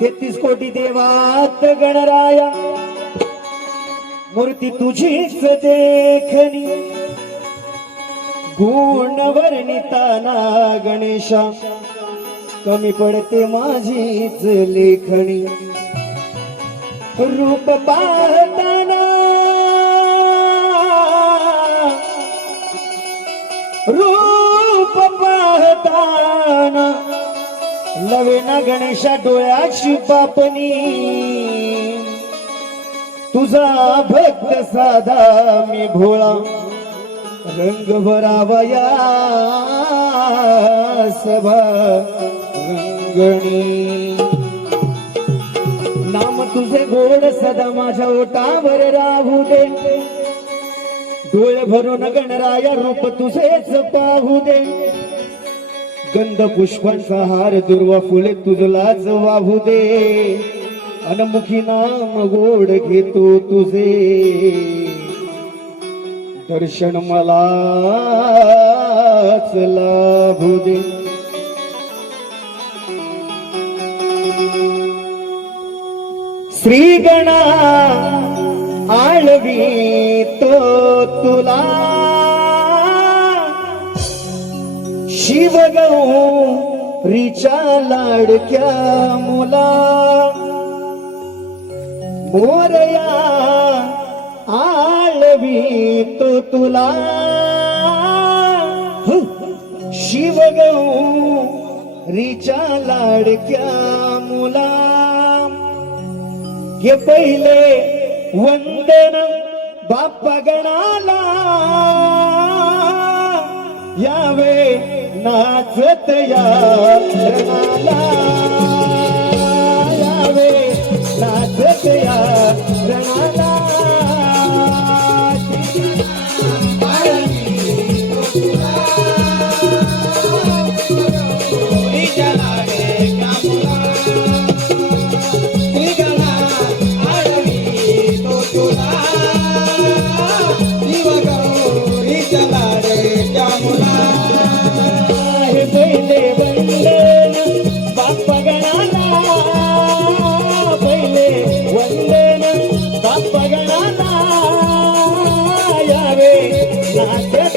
तेहतीस कोटी देवात गणराया मूर्ती तुझीच देखनी गुण वर्णिताना गणेशा कमी पडते माझीच लेखणी. रूप पाहता पाहताना लवेना गणेशा डोळ्याची पापणी तुझा भक्त साधा मी भोळा. रंग भरावया सभा रंगणी. नाम तुझे गोड सदा माझ्या ओटावर राहू दे. डोळे भरून गणराया रूप तुझेच पाहू दे. गंध पुष्पांचा हार दुर्वा फुले तुझलाच वाहू दे. अनमुखी नाम गोड घेतो तुझे. दर्शन मला लाभू दे. श्रीगणा आळवी तो तुला. शिवगौ रिचा लाडक्या मुला. मोरया आळवी तो तुला. शिवगौ रिचा लाडक्या मुला. हे पहिले वंदन बाप्पा गणाला. यावे नाचत या नाचत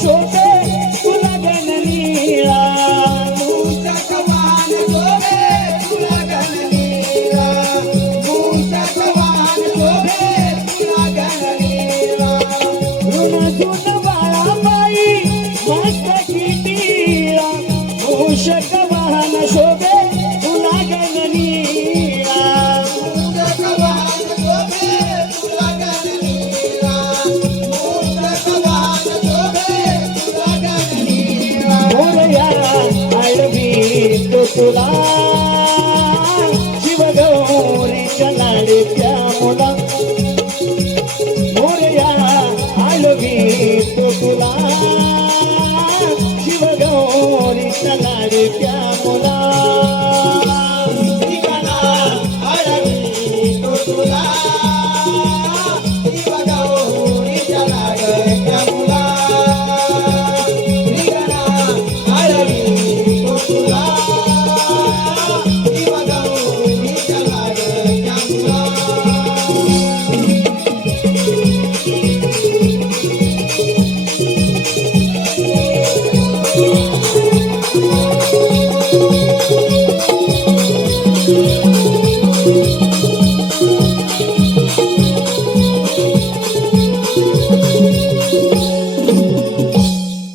jeito Should